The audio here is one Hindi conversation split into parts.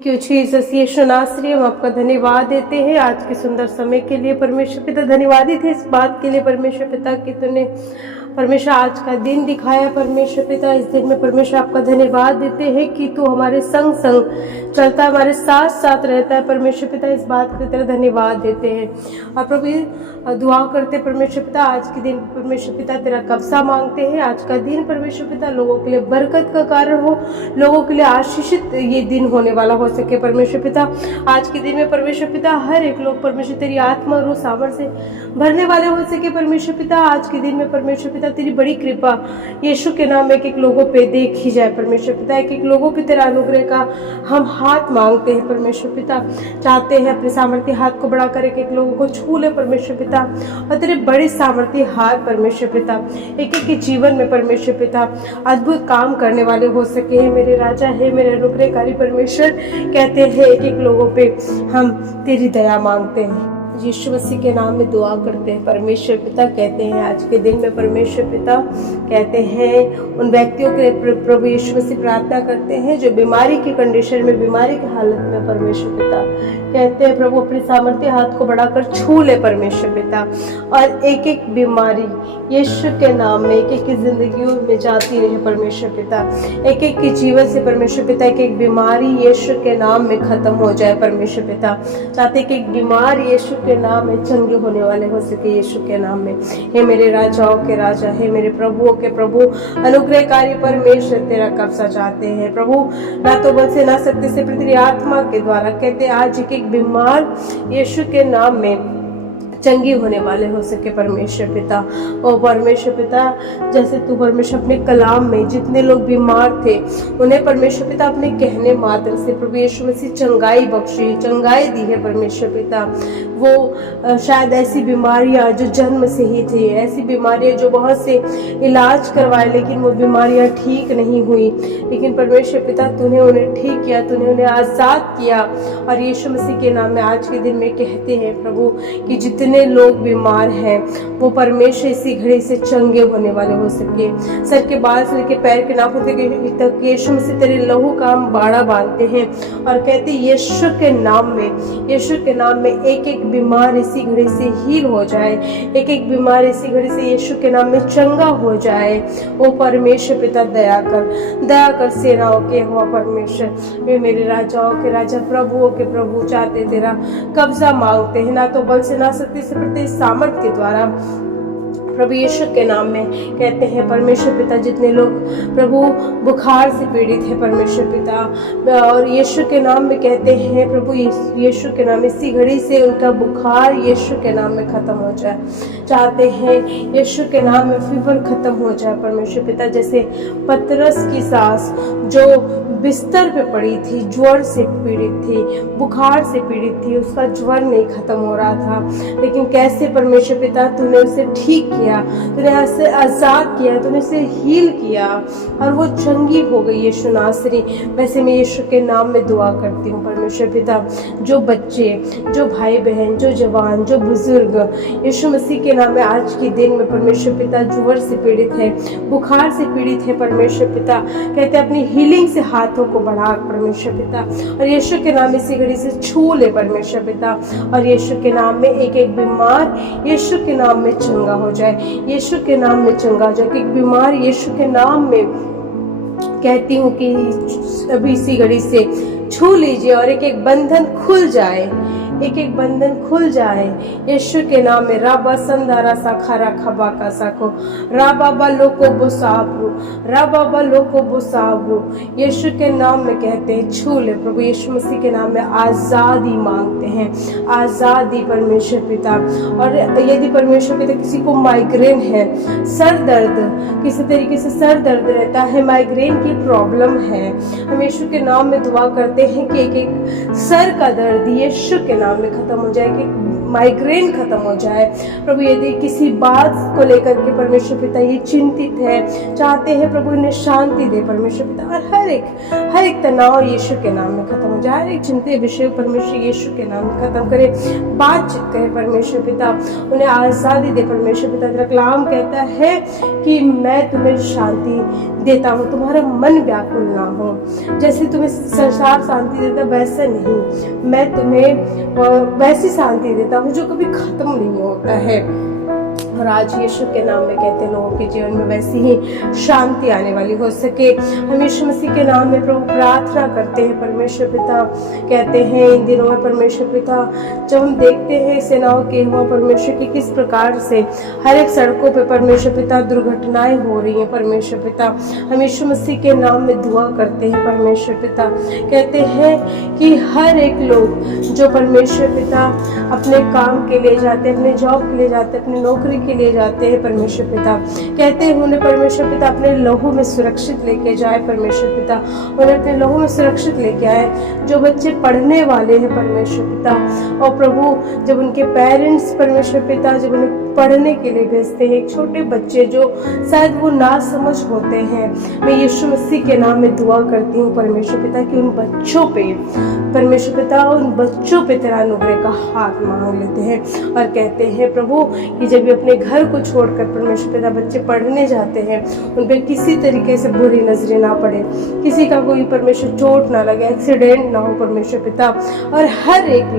क्यों जीसस यीशु नासरी, हम आपका धन्यवाद देते हैं आज के सुंदर समय के लिए। परमेश्वर पिता धन्यवादित है इस बात के लिए परमेश्वर पिता कि तूने परमेश्वर आज का दिन दिखाया। परमेश्वर पिता इस दिन में परमेश्वर आपका धन्यवाद देते हैं कि तू हमारे संग संग चलता है, हमारे साथ साथ रहता है। परमेश्वर पिता इस बात के तेरा धन्यवाद देते हैं और प्रभु दुआ करते परमेश्वर पिता आज के दिन परमेश्वर पिता तेरा कब्जा मांगते हैं। आज का दिन परमेश्वर पिता लोगों के लिए बरकत का कारण हो, लोगों के लिए आशीषित ये दिन होने वाला हो सके। परमेश्वर पिता आज के दिन में परमेश्वर पिता हर एक लोग परमेश्वर तेरी आत्मा और सामर्थ से भरने वाले हो सके। परमेश्वर पिता आज के दिन में परमेश्वर पिता तेरी बड़ी कृपा यीशु के नाम में एक एक लोगों पे देखी जाए। परमेश्वर पिता एक एक लोगों के तेरा अनुग्रह का हम हाथ मांगते हैं। परमेश्वर पिता चाहते हैं अपने सामर्थ्य हाथ को बढ़ाकर एक एक लोगों को छू ले परमेश्वर पिता, और तेरे बड़े सामर्थ्य हाथ परमेश्वर पिता एक एक के जीवन में परमेश्वर पिता अद्भुत काम करने वाले हो सके। है मेरे राजा, है मेरे अनुग्रहकारी परमेश्वर, कहते हैं एक एक लोगों पे हम तेरी दया मांगते हैं। यीशु मसीह के नाम में दुआ करते हैं परमेश्वर पिता। कहते हैं आज के दिन में परमेश्वर पिता कहते हैं उन व्यक्तियों के लिए प्रभु यीशु मसीह प्रार्थना करते हैं जो बीमारी की कंडीशन में, बीमारी की हालत में परमेश्वर पिता कहते हैं प्रभु अपने सामर्थ्य हाथ को बढ़ाकर छू ले परमेश्वर पिता, और एक एक बीमारी यीशु के नाम में एक एक की जिंदगियों में जाती रहे परमेश्वर पिता। एक एक के जीवन से परमेश्वर पिता एक एक बीमारी यीशु के नाम में खत्म हो जाए परमेश्वर पिता। चाहते कि एक बीमार यीशु के नाम में चंगे होने वाले हो सके यीशु के नाम में। हे मेरे राजाओं के राजा, हे मेरे प्रभुओं के प्रभु, अनुग्रहकारी परमेश्वर तेरा कब्जा चाहते हैं प्रभु। ना तो बल से ना शक्ति से तेरी आत्मा के द्वारा कहते आज एक बीमार यीशु के नाम में चंगी होने वाले हो सके परमेश्वर पिता। और परमेश्वर पिता जैसे तू परमेश्वर अपने कलाम में जितने लोग बीमार थे उन्हें परमेश्वर पिता अपने कहने मात्र से प्रभु यीशु मसीह चंगाई बख्शी, चंगाई दी है परमेश्वर पिता। वो शायद ऐसी बीमारियां जो जन्म से ही थी, ऐसी बीमारियां जो बहुत से इलाज करवाए लेकिन वो बीमारियां ठीक नहीं हुई, लेकिन परमेश्वर पिता तूने उन्हें ठीक किया, तूने उन्हें आजाद किया। और यीशु मसीह के नाम में आज के दिन में कहते हैं प्रभु कि जितने लोग बीमार हैं वो परमेश्वर इसी घड़ी से चंगे होने वाले हो सके। सर के बाल से लेकर पैर के नाखून तक यीशु मसीह तेरे लहू का हम बाड़ा बांधते हैं और कहते यीशु के नाम में, यीशु के नाम में एक एक बीमार इसी घड़ी से हील हो जाए, एक एक बीमार इसी घड़ी से यीशु के नाम में चंगा हो जाए। वो परमेश्वर पिता दया कर सेनाओं के हुआ परमेश्वर, वे मेरे राजाओं के राजा, प्रभुओं के प्रभु, चाहते तेरा कब्जा मांगते हैं। ना तो बल से ना शक्ति से प्रति सामर्थ के द्वारा प्रभु यीशु के नाम में कहते हैं परमेश्वर पिता जितने लोग प्रभु बुखार से पीड़ित है परमेश्वर पिता, और यीशु के नाम में कहते हैं प्रभु यीशु के नाम इसी घड़ी से उनका बुखार यीशु के नाम में खत्म हो जाए। चाहते हैं यीशु के नाम में फीवर खत्म हो जाए परमेश्वर पिता। जैसे पतरस की सास जो बिस्तर पे पड़ी थी, ज्वर से पीड़ित थी, बुखार से पीड़ित थी, उसका ज्वर नहीं खत्म हो रहा था, लेकिन कैसे परमेश्वर पिता तूने उसे ठीक किया, तूने उसे आजाद किया, तूने उसे हील किया और वो चंगी हो गई यीशु नासरी। वैसे मैं यीशु के नाम में दुआ करती हूँ परमेश्वर पिता, जो बच्चे, जो भाई बहन, जो जवान, जो बुजुर्ग यीशु मसीह के नाम में आज के दिन में परमेश्वर पिता ज्वर से पीड़ित है, बुखार से पीड़ित है परमेश्वर पिता, कहते अपनी हीलिंग से हाथों को बढ़ा परमेश्वर पिता, और यीशु के नाम इसी घड़ी से छू ले परमेश्वर पिता। और यीशु के नाम में एक एक बीमार यीशु के नाम में चंगा हो जाए, यीशु के नाम में चंगा हो जाए। एक बीमार यीशु के नाम में कहती हूँ कि अभी इसी घड़ी से छू लीजिए और एक एक बंधन खुल जाए, एक एक बंधन खुल जाए यीशु के नाम में। राबा संदारा साखारा खबा का साको राबाबा लोको बुसाबरू, राबाबा लोको बुसाबरू, यीशु के नाम में कहते हैं छू ले प्रभु। यीशु मसीह के नाम में आजादी मांगते हैं, आजादी परमेश्वर पिता। और यदि परमेश्वर पिता किसी को माइग्रेन है, सर दर्द, किसी तरीके से सर दर्द रहता है, माइग्रेन की प्रॉब्लम है, हम यीशु के नाम में दुआ करते हैं कि एक एक सर का दर्द यीशु के नाम में खत्म हो जाए, कि माइग्रेन खत्म हो जाए। प्रभु यदि किसी बात को लेकर के परमेश्वर पिता ये चिंतित है, चाहते हैं प्रभु इन्हें शांति दे परमेश्वर पिता, और हर एक तनाव यीशु के नाम में खत्म हो जाए, हर एक चिंतित विषय परमेश्वर यीशु के नाम में खत्म करे, बातचीत करे परमेश्वर पिता, उन्हें आज़ादी दे परमेश्वर पिता। तेरा कलाम कहता है कि मैं तुम्हें शांति देता हूँ, तुम्हारा मन व्याकुल ना हो। जैसे तुम्हें संसार शांति देता वैसा नहीं, मैं तुम्हें वैसी शांति देता हूँ जो कभी खत्म नहीं होता है। और आज यीशु के नाम में कहते हैं लोगों के जीवन में वैसी ही शांति आने वाली हो सके। हम यीशु मसीह के नाम में प्रभु प्रार्थना करते हैं परमेश्वर पिता। कहते हैं इन दिनों में परमेश्वर पिता, जब हम देखते हैं सेनाओं के यहोवा परमेश्वर की किस प्रकार से हर एक सड़कों पे परमेश्वर पिता दुर्घटनाएं हो रही हैं परमेश्वर पिता, हम यीशु मसीह के नाम में दुआ करते हैं परमेश्वर पिता। कहते हैं कि हर एक लोग जो परमेश्वर पिता अपने काम के लिए जाते हैं, अपने जॉब के लिए जाते हैं, अपनी नौकरी के लिए जाते हैं परमेश्वर पिता, कहते हैं उन्हें परमेश्वर पिता अपने लहू में सुरक्षित लेके जाए परमेश्वर पिता, उन्हें अपने लहू में सुरक्षित लेके आए। जो बच्चे पढ़ने वाले हैं परमेश्वर पिता, और प्रभु जब उनके पेरेंट्स परमेश्वर पिता जब उन्हें पढ़ने के लिए भेजते हैं, एक छोटे बच्चे जो शायद वो ना समझ होते हैं, मैं यीशु मसीह के नाम में दुआ करती हूँ परमेश्वर पिता कि उन बच्चों पे परमेश्वर पिता, उन बच्चों पे तेरा अनुग्रह का हाथ मांग लेते हैं और कहते हैं प्रभु कि जब भी अपने घर को छोड़कर परमेश्वर पिता बच्चे पढ़ने जाते हैं, उन पे किसी तरीके से बुरी नजरें ना पड़े, किसी का कोई परमेश्वर चोट ना लगे, एक्सीडेंट ना हो परमेश्वर पिता, और हर एक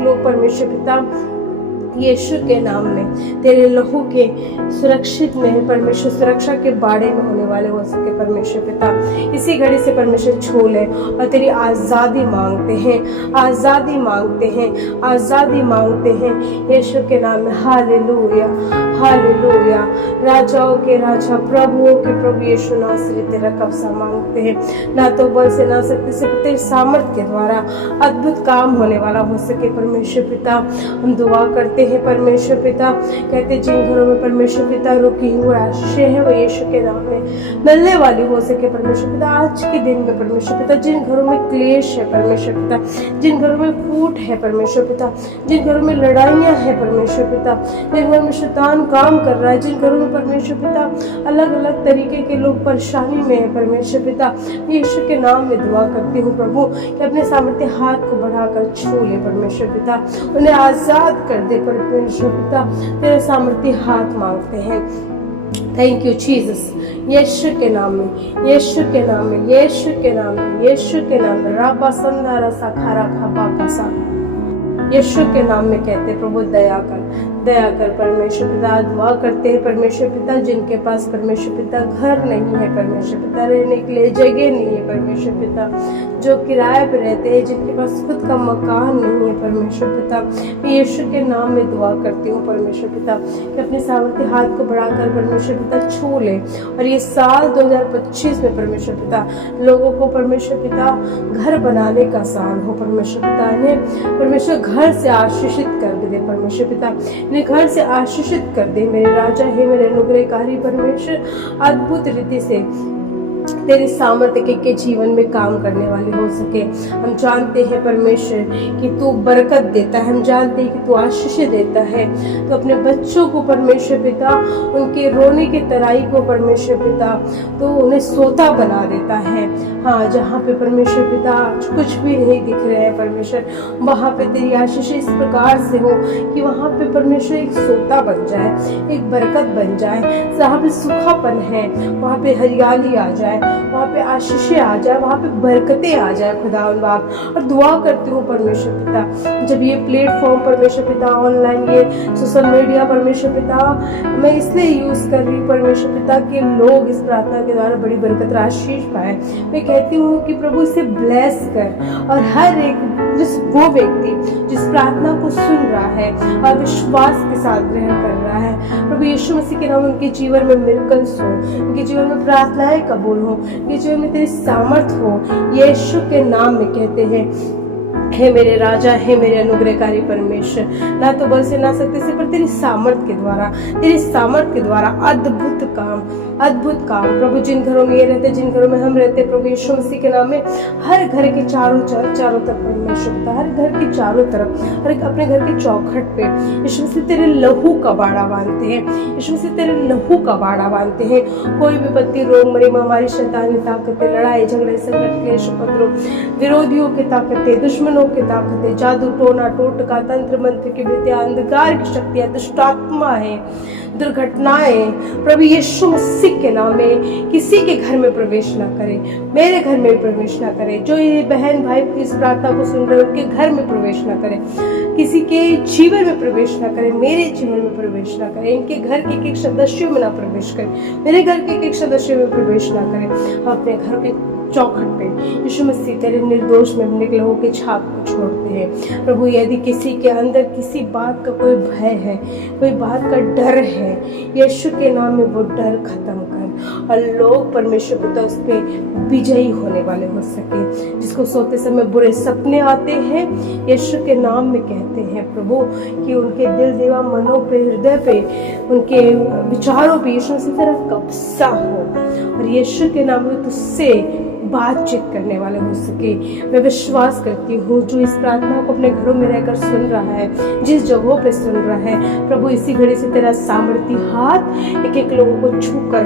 लोग परमेश्वर पिता यीशु के नाम में तेरे लहू के सुरक्षित में परमेश्वर सुरक्षा के बाड़े में होने वाले हो सके परमेश्वर पिता। इसी घड़ी से परमेश्वर छू ले और तेरी आज़ादी मांगते हैं, आज़ादी मांगते हैं, आज़ादी मांगते हैं यीशु के नाम में। Hallelujah, hallelujah. राजाओं के राजा, प्रभुओं के प्रभु यीशु नासरी तेरा कब्जा मांगते हैं। ना तो बल से ना शक्ति से, तेरे सामर्थ के द्वारा अद्भुत काम होने वाला हो सके परमेश्वर पिता। हम दुआ करते हैं परमेश्वर पिता, कहते जिन घरों में परमेश्वर पिता रुकी हुई आशीषें हैं वो यीशु के नाम में मिलने वाली हो सके परमेश्वर पिता। आज के दिन में परमेश्वर पिता जिन घरों में क्लेश है परमेश्वर पिता, जिन घरों में फूट है परमेश्वर पिता, जिन घरों में लड़ाइयाँ हैं परमेश्वर पिता, जिन घरों में शैतान काम कर रहा है, जिन घरों में परमेश्वर पिता अलग अलग तरीके के लोग परेशानी में है परमेश्वर पिता, यीशु के नाम में दुआ करती हूँ प्रभु कि अपने सामर्थ्य हाथ को बढ़ाकर छू ले परमेश्वर पिता, उन्हें आजाद कर दे परमेश्वर पिता। तेरे सामर्थ्य हाथ मांगते हैं। थैंक यू जीसस, यीशु के नाम में, यीशु के नाम में, यीशु के नाम में, यीशु के नाम में। राबा संधारा साखारा खापा कसा, यीशु के नाम में कहते प्रभु दया कर परमेश्वर पिता। दुआ करते हैं परमेश्वर पिता जिनके पास परमेश्वर पिता घर नहीं है परमेश्वर पिता, रहने के लिए जगह नहीं है परमेश्वर पिता, जो किराए पर रहते हैं, जिनके पास खुद का मकान नहीं है परमेश्वर पिता, मैं यीशु के नाम में दुआ करती हूँ परमेश्वर पिता कि अपने सामर्थ्य हाथ को बढ़ाकर परमेश्वर पिता छू ले। और ये साल 2025 में परमेश्वर पिता लोगों को परमेश्वर पिता घर बनाने का साल हो परमेश्वर पिता, इन्हें परमेश्वर घर से आशीषित कर दे परमेश्वर पिता, इन्हें घर से आशीषित कर दे मेरे राजा है, मेरे अनुग्रहकारी परमेश्वर। अद्भुत रीति से तेरे सामर्थ्य के जीवन में काम करने वाले हो सके। हम जानते हैं परमेश्वर कि तू बरकत देता है, हम जानते हैं कि तू आशीष देता है। तो अपने बच्चों को परमेश्वर पिता उनके रोने की तराई को परमेश्वर पिता तो उन्हें सोता बना देता है। हाँ, जहाँ पे परमेश्वर पिता कुछ भी नहीं दिख रहे हैं परमेश्वर, वहाँ पे तेरी आशीष इस प्रकार से हो कि वहाँ पे परमेश्वर एक सोता बन जाए, एक बरकत बन जाए। जहाँ पे सूखापन है वहाँ पे हरियाली आ जाए, वहाँ पे आशीषें आ जाए, वहाँ पे बरकतें आ जाए खुदा बाप। और दुआ करती हूँ परमेश्वर पिता, जब ये प्लेटफॉर्म परमेश्वर पिता ऑनलाइन ये सोशल मीडिया परमेश्वर पिता मैं इसलिए यूज़ कर रही हूँ परमेश्वर पिता कि लोग इस प्रार्थना के द्वारा बड़ी बरकत आशीष पाए। मैं कहती हूँ कि प्रभु इसे ब्लेस कर, और हर एक वो व्यक्ति जिस प्रार्थना को सुन रहा है और विश्वास के साथ ग्रहण कर रहा है, प्रभु यीशु मसीह के नाम उनके जीवन में मिरेकल्स हो, उनके जीवन में प्रार्थनाएं कबूल हो, उनके जीवन में तेरी सामर्थ हो। यीशु के नाम में कहते हैं हे मेरे राजा, हे मेरे अनुग्रहकारी परमेश्वर, ना तो बल से ना शक्ति से पर तेरी सामर्थ के द्वारा, तेरी सामर्थ के द्वारा अद्भुत काम, अद्भुत काम प्रभु जिन घरों में ये रहते, जिन घरों में हम रहते, प्रभु यीशु मसीह के नाम में हर घर के चारों तरफ परमेश्वर पिता, हर घर के चारों तरफ, हर अपने घर के चौखट पे यीशु मसीह तेरे लहू का बाड़ा बांधते हैं, यीशु मसीह तेरे लहू का बाड़ा बांधते हैं। कोई विपत्ति, रोग, मरी, महामारी, शैतानी ताकतें, लड़ाई झगड़े, संकट, क्लेश, उपद्रव, विरोधियों की ताकतें, दुश्मनों की ताकतें, जादू, टोना टोटका, तंत्र मंत्र की विद्या, अंधकार की शक्तियां, दुष्टात्मा है, दुर्घटनाएं, प्रभु यीशु मसीह के नाम में किसी के घर में प्रवेश ना करे, मेरे घर में प्रवेश ना करे। जो ये बहन भाई इस प्रार्थना को सुन रहे हैं उनके घर में प्रवेश ना करे, किसी के जीवन में प्रवेश ना करे, मेरे जीवन में प्रवेश ना करे, इनके घर के एक सदस्यों में ना प्रवेश करे, मेरे घर के एक सदस्यों में प्रवेश ना करे। हम अपने घर के चौखट पे यीशु मसीह तेरे निर्दोष में निकले हो के छाप को छोड़ते हैं। प्रभु यदि किसी के अंदर किसी बात का कोई भय है, कोई बात का डर है, यीशु के नाम में वो डर खत्म कर और लोग परमेश्वर पिता उस पर विजयी होने वाले हो सके। जिसको सोते समय बुरे सपने आते हैं, यीशु के नाम में कहते हैं प्रभु कि उनके दिल, दिमाग, मनों पे, हृदय पे, उनके विचारों पे यीशु मसीह तेरा कब्जा हो और यीशु के नाम में तुझसे बातचीत करने वाले हो सके। मैं विश्वास करती हूँ जो इस प्रार्थना को अपने घरों में रहकर सुन रहा है, जिस जगहों पे सुन रहा है, प्रभु इसी घड़ी से तेरा सामर्थी हाथ एक एक लोगों को छूकर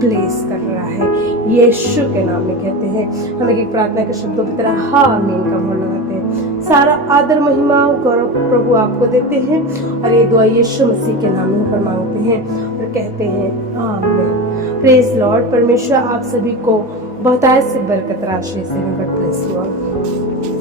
ब्लेस कर रहा है। यीशु के नाम में कहते हैं, हम एक प्रार्थना के शब्दों की तरह हाँ आमीन का मोहर लगाते हैं। सारा आदर, महिमा, गौरव प्रभु आपको देते हैं और ये दुआ यीशु मसीह के नाम में मांगते हैं और कहते हैं आमीन। Praise Lord. परमेश्वर आप सभी को बहुतायत से बरकत राशि से गॉड ब्लेस यू ऑल।